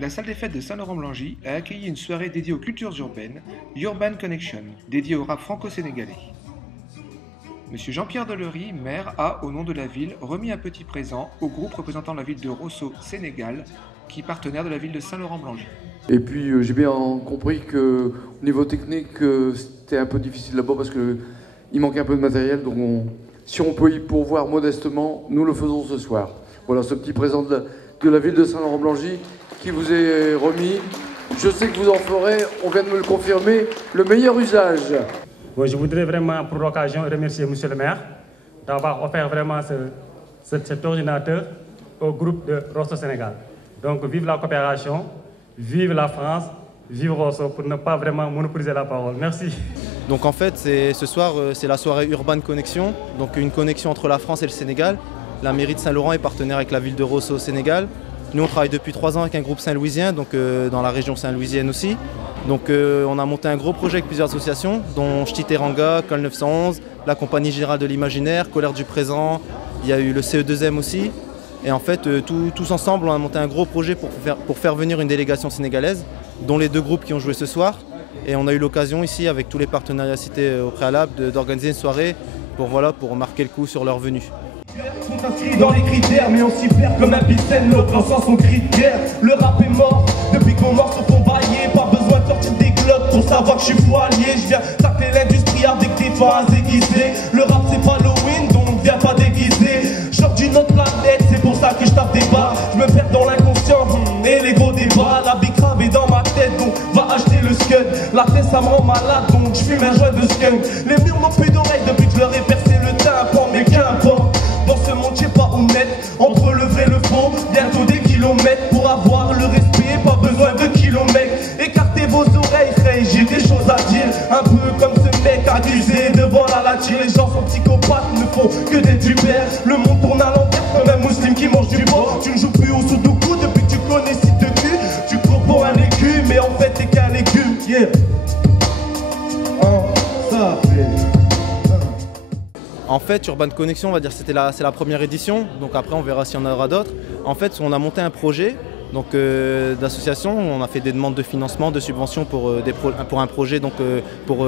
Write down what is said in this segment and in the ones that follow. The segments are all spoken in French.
La salle des fêtes de Saint-Laurent-Blangy a accueilli une soirée dédiée aux cultures urbaines, Urban Connection, dédiée au rap franco-sénégalais. Monsieur Jean-Pierre Delory, maire, a, au nom de la ville, remis un petit présent au groupe représentant la ville de Rosso, Sénégal, qui est partenaire de la ville de Saint-Laurent-Blangy. Et puis j'ai bien compris qu'au niveau technique, c'était un peu difficile là-bas parce qu'il manquait un peu de matériel. Donc si on peut y pourvoir modestement, nous le faisons ce soir. Voilà ce petit présent de la ville de Saint-Laurent-Blangy qui vous est remis. Je sais que vous en ferez, on vient de me le confirmer, le meilleur usage. Bon, je voudrais vraiment pour l'occasion remercier Monsieur le maire d'avoir offert vraiment cet ordinateur au groupe de Rosso Sénégal. Donc vive la coopération, vive la France, vive Rosso pour ne pas vraiment monopoliser la parole. Merci. Donc en fait, ce soir, c'est la soirée Urban Connection, donc une connexion entre la France et le Sénégal. La mairie de Saint-Laurent est partenaire avec la ville de Rosso au Sénégal. Nous, on travaille depuis 3 ans avec un groupe saint-louisien, donc dans la région saint-louisienne aussi. Donc on a monté un gros projet avec plusieurs associations, dont Ch'ti Teranga, Col 911, la Compagnie Générale de l'Imaginaire, Colère du Présent, il y a eu le CE2M aussi. Et en fait, tous ensemble, on a monté un gros projet pour faire venir une délégation sénégalaise, dont les 2 groupes qui ont joué ce soir. Et on a eu l'occasion ici, avec tous les partenariats cités au préalable, d'organiser une soirée pour marquer le coup sur leur venue. Sont inscrits dans les critères, mais on s'y perd comme un bicène, l'autre sens son cri de guerre. Le rap est mort, depuis qu'on morceaux font bailler. Pas besoin de sortir des globes pour savoir que je suis foilier. Je viens tacler l'industrie avec des phases aiguisées. Le rap c'est pas Halloween, donc viens pas déguiser. Genre d'une autre planète, c'est pour ça que je tape des bas. Je me perds dans l'inconscient, et les gros débats. La big crave est dans ma tête, donc va acheter le scud. La tête ça me rend malade, donc je fume un joint de skunk. Les murs n'ont plus d'oreilles depuis que je leur ai percé le tympan, mais qu'importe. Dans ce monde, je sais pas où mettre entre le vrai et le faux. Bientôt des kilomètres pour avoir le respect. Pas besoin de kilomètres. Écartez vos oreilles, hey, j'ai des choses à dire. Un peu comme ce mec accusé de vol à la tire. Les gens sont psychopathes, ne font que des tubères. Le monde tourne à l'envers comme un musulman qui mange du bois. Tu ne joues plus au sudoku depuis que tu connais si te tue. Tu cours pour un légume, mais en fait t'es qu'un légume. Yeah. Ça fait. En fait, Urban Connection, on va dire c'est la première édition, donc après on verra s'il y en aura d'autres. En fait, on a monté un projet d'association, on a fait des demandes de financement, de subventions pour un projet, pour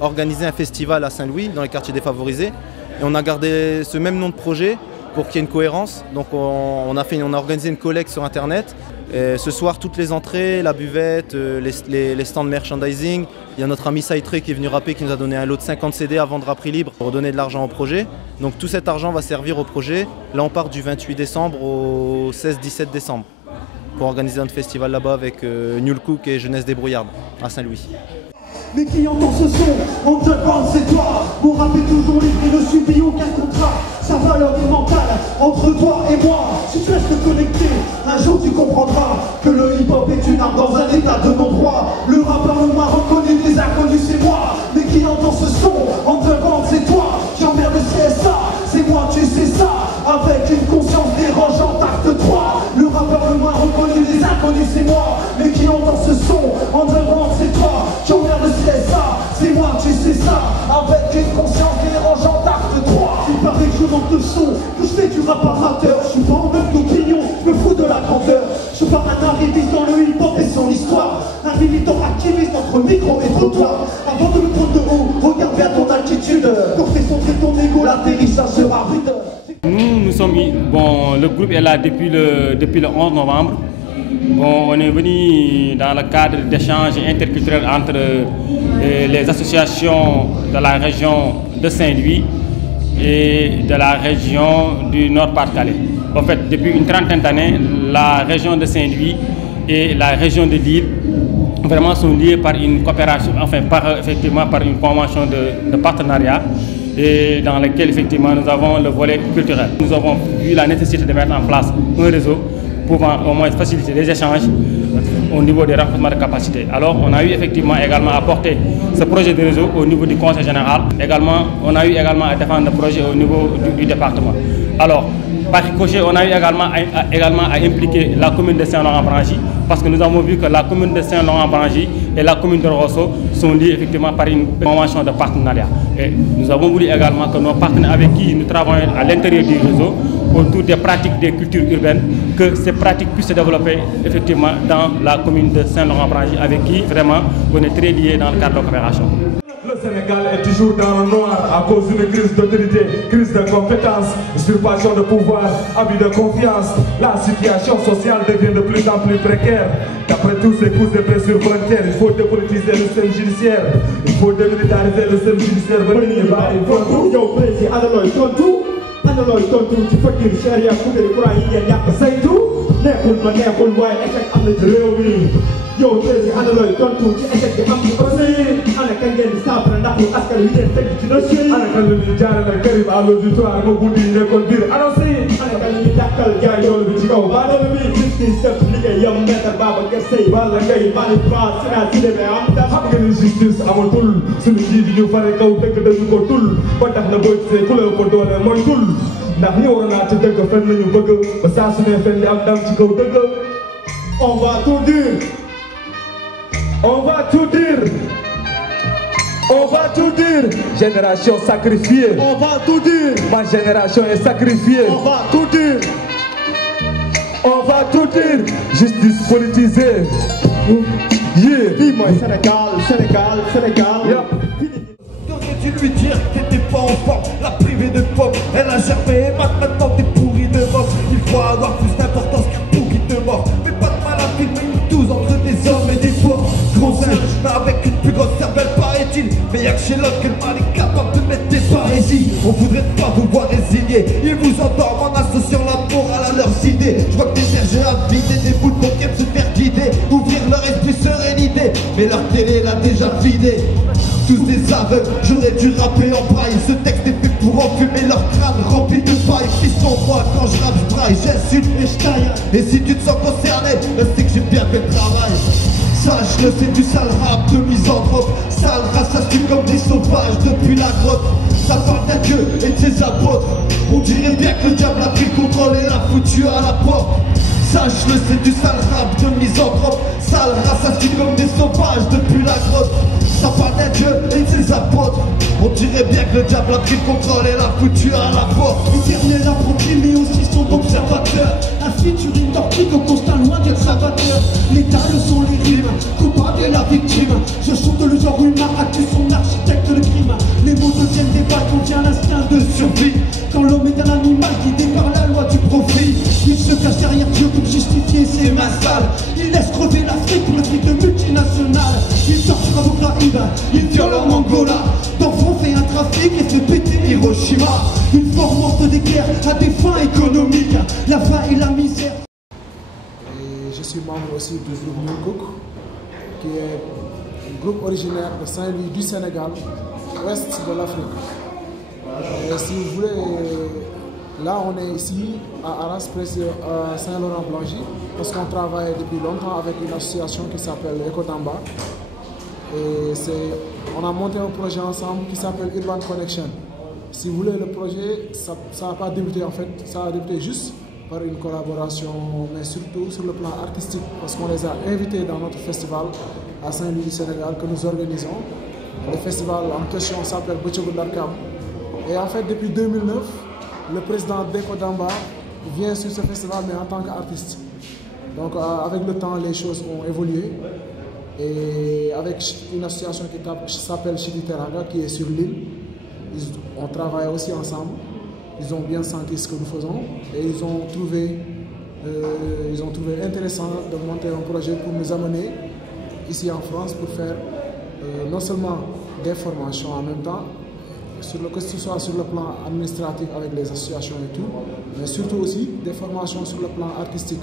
organiser un festival à Saint-Louis, dans les quartiers défavorisés. Et on a gardé ce même nom de projet pour qu'il y ait une cohérence. Donc on a organisé une collecte sur Internet. Et ce soir, toutes les entrées, la buvette, les stands de merchandising. Il y a notre ami Saitré qui est venu rapper, qui nous a donné un lot de 50 CD à vendre à prix libre pour donner de l'argent au projet. Donc tout cet argent va servir au projet. Là, on part du 28 décembre au 16-17 décembre pour organiser notre festival là-bas avec Nul Cook et Jeunesse Débrouillarde à Saint-Louis. Mais qui entend ce son, on te parle, c'est toi. Mon rap est toujours libre et ne subit aucun contrat. Sa valeur est mentale, entre toi et moi. Si tu restes connecté, un jour tu comprendras que le hip-hop est une art dans un état de non-droit. Le rappeur le moins reconnu des inconnus, c'est moi. Mais qui entend ce son, on te parle, c'est toi. J'emmerde le CSA, c'est moi, tu sais ça. Avec une conscience dérangeante, acte 3. Le rappeur le moins reconnu des inconnus, c'est moi. Mais qui entend ce son, on te parle, c'est toi. J'emmerde le CSA, c'est moi, tu sais ça. Avec une conscience dérangeante, acte 3. Il paraît que je manque de son, que je fais du rap amateur. Je suis pas en même d'opinion, je me fous de la grandeur. Je suis pas un arriviste dans le hip-hop et son histoire. Un militant activiste entre micro et trottoir. Avant de me prendre de haut, regarde bien ton altitude. Pour faire sombrer ton ego, l'atterrissage sera rude. Nous sommes, le groupe est là depuis le 11 novembre. Bon, on est venu dans le cadre d'échanges interculturels entre les associations de la région de Saint-Louis et de la région du Nord-Pas-de-Calais. En fait, depuis une trentaine d'années, la région de Saint-Louis et la région de Lille vraiment sont liées par une coopération, effectivement par une convention de partenariat et dans laquelle effectivement nous avons le volet culturel. Nous avons vu la nécessité de mettre en place un réseau pouvant au moins faciliter les échanges au niveau des renforcements de capacité. Alors on a eu effectivement également apporté ce projet de réseau au niveau du conseil général. Également, on a eu également à défendre le projet au niveau du département. Alors, par ricochet, on a eu également à impliquer la commune de Saint-Laurent-Blangy parce que nous avons vu que la commune de Saint-Laurent-Blangy et la commune de Rosso sont liées effectivement par une convention de partenariat. Et nous avons voulu également que nos partenaires avec qui nous travaillons à l'intérieur du réseau autour des pratiques des cultures urbaines, que ces pratiques puissent se développer effectivement dans la commune de Saint-Laurent-Brangy, avec qui vraiment on est très liés dans le cadre de la coopération. Le Sénégal est toujours dans le noir à cause d'une crise d'autorité, crise de compétences, usurpation de pouvoir, abus de confiance. La situation sociale devient de plus en plus précaire. D'après tous ces coups d'épée sur frontière, il faut dépolitiser le système judiciaire, il faut démilitariser le système judiciaire. Il faut tout. Yow président analooy tontu ci fakir charia kuréel courant yi ngeen ñàkk saytu neexul ma neexul waaye échec am na ci réew mi. Yow président analooy tontu ci échec bi am ci aussi ana kañ ngeen di saafara ndax lu askan wi ngeen teg ci dossier yi. ana kañ la ñuy jaarale Karim à l'auditoire ma guddi nekkoon biir annoncé yi. ana kañ la ñuy dàkkal jaay yoon bi ci kaw baadoolo bi justice def liggéeyam maître Babacar Seye Balla Gaye Malick Ba Sina Sidibé am da xam nga ni justice amatul suñu njiit yi ñu fare kaw dëgg dañu ko tul ba tax na boo gisee ku la ko doole mooy tul ndax ñi waroon naa ci dëgg fen nañu bëgg ba saa su ne fen di am dam ci kaw dëgg. On va tout dire. On va tout dire. On va tout dire. Génération sacrifiée. On va tout dire. Ma génération est sacrifiée. On va tout dire. On va tout dire. Justice politisée. Yeah. Dis-moi Sénégal, Sénégal, Sénégal. Yep. Tu lui dire que t'étais pas en forme, la privée de pop, elle a germé et maintenant t'es pourri de mort. Il faut avoir plus d'importance qu'un pourri de mort. Mais pas de mal à filmer une douze entre des hommes et des pauvres. Gros singe, mais avec une plus grosse cervelle, paraît-il. Mais y'a que chez l'autre que le mal est capable de mettre des parésies. On voudrait pas vous voir résigner. Ils vous endorment en associant la morale à leurs idées. Je vois que des bergers à vider des bouts pour qu'elles se faire guider. Ouvrir leur esprit sérénité, mais leur télé l'a déjà vidé. Tous des aveugles, j'aurais dû rapper en braille. Ce texte est fait pour enfumer leur crâne rempli de paille. Fiston, moi quand je rappe, je braille, j'insulte et je taille. Et si tu te sens concerné, c'est que j'ai bien fait le travail. Sache-le, c'est du sale rap de misanthrope. Sale race assume comme des sauvages depuis la grotte. Ça parle d'un Dieu et de ses apôtres. On dirait bien que le diable a pris le contrôle et l'a foutu à la porte. Sache-le, c'est du sale rap de misanthrope. Sale race assume comme des sauvages depuis la grotte. Ça parle d'un Dieu et de ses apôtres. On dirait bien que le diable a pris le contrôle et l'a foutu à la porte. Éternel apprenti mais aussi son observateur. Un featuring tortique au constat loin d'être salvateur. L'état le sont les rimes, coupable et la victime. Je chante le genre humain, accuse son architecte le crime. Les mots deviennent des balles, contient l'instinct de survie. Quand l'homme est un animal guidé par la loi du profit, il se cache derrière Dieu pour justifier ses mains sales. Il laisse crever l'Afrique pour le fric de multinationales. Il torture Abu Ghraib, il viole en Angola. D'enfants fait un trafic et fait péter Hiroshima. Une forme morte des guerres à des fins économiques. La faim et la misère. Et je suis membre aussi du groupe Moulkouk, qui est un groupe originaire de Saint-Louis du Sénégal, ouest de l'Afrique. Et si vous voulez, là on est ici à Arras, à Saint-Laurent-Brangy, parce qu'on travaille depuis longtemps avec une association qui s'appelle Ecotamba. Et on a monté un projet ensemble qui s'appelle Urban Connection. Si vous voulez, le projet, ça n'a pas débuté en fait, ça a débuté juste par une collaboration, mais surtout sur le plan artistique, parce qu'on les a invités dans notre festival à Saint-Louis du Sénégal que nous organisons. Le festival en question s'appelle Botchogou Darkam. Et en fait, depuis 2009, le président d'Ecotamba vient sur ce festival, mais en tant qu'artiste. Donc avec le temps, les choses ont évolué. Et avec une association qui s'appelle Chili Teranga, qui est sur l'île, on travaille aussi ensemble. Ils ont bien senti ce que nous faisons et ils ont trouvé intéressant de monter un projet pour nous amener ici en France pour faire non seulement des formations en même temps, que ce soit sur le plan administratif avec les associations et tout, mais surtout aussi des formations sur le plan artistique.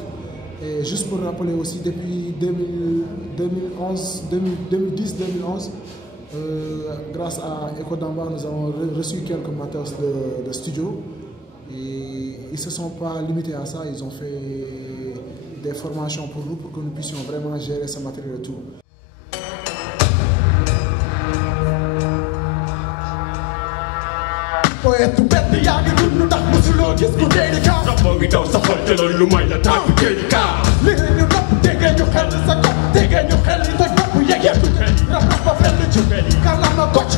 Et juste pour rappeler aussi, depuis 2010-2011, grâce à Ecotamba, nous avons reçu quelques matos de studio. Et ils ne se sont pas limités à ça, ils ont fait des formations pour nous, pour que nous puissions vraiment gérer ce matériel et tout. poète bett yaa ngi dund ndax mosuloo gis ku dee di kaa rab moo ngi daw sa xol te loolu lu may la taag bu dee di kaa li ñu nopp déggee ñu xel sa kopp déggee ñu xel te nopp yegeetu rab ba fenn ci kàllaama kocc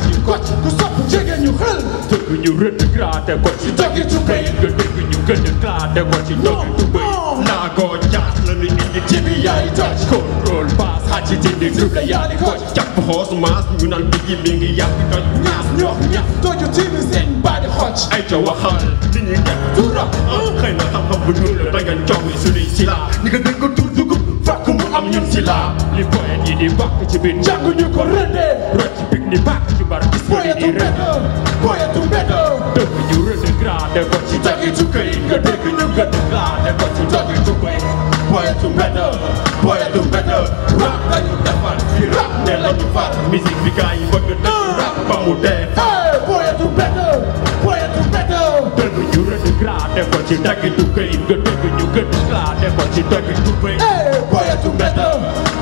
ku sopp jege ñu xel dëgg ñu rëdd graate ko ci dëgg ñu kay nga dëgg ñu gën a def ko ci ndox tubéy naagoo jaas la ñu indi ci bi yaay toj contrôle pass xaj ci di double yaa di koj jàpp xoos maas ñu naan bigi mi ngi yàq toj ñaas ñox ñax toju ci bi seen baadi xoj ay ca waxal li ñuy def tuura xëy na xam-xam bu ñuul la dangan jox suñuy si la ni nga dégg ko tur dugub fàkk mu am ñun si la li poète yi di bàkk ci biir jàng ñu ko rëndee rëcc pig ni bàkk ci bar gis ko di rënd poète mbedd dëgg ñu rënd grade ko ci dagitu këy nga dégg ñu gëdd grade ko ci dagitu këy poète mbedd rap dañu defar fi rap ne lañu far musique bi gaa yi bëgg dëgg rap ba mu dee poète mbedd dëgg ñu rënd grade ko ci dagitu këy nga dégg ñu gëdd grade ko ci dagitu këy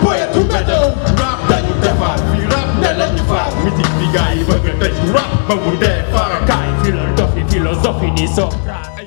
poète mbedd rap dañu defar fi rap ne lañu far musique bi gaa yi bëgg dëgg rap ba mu dee far kaay philosophie ni Socrate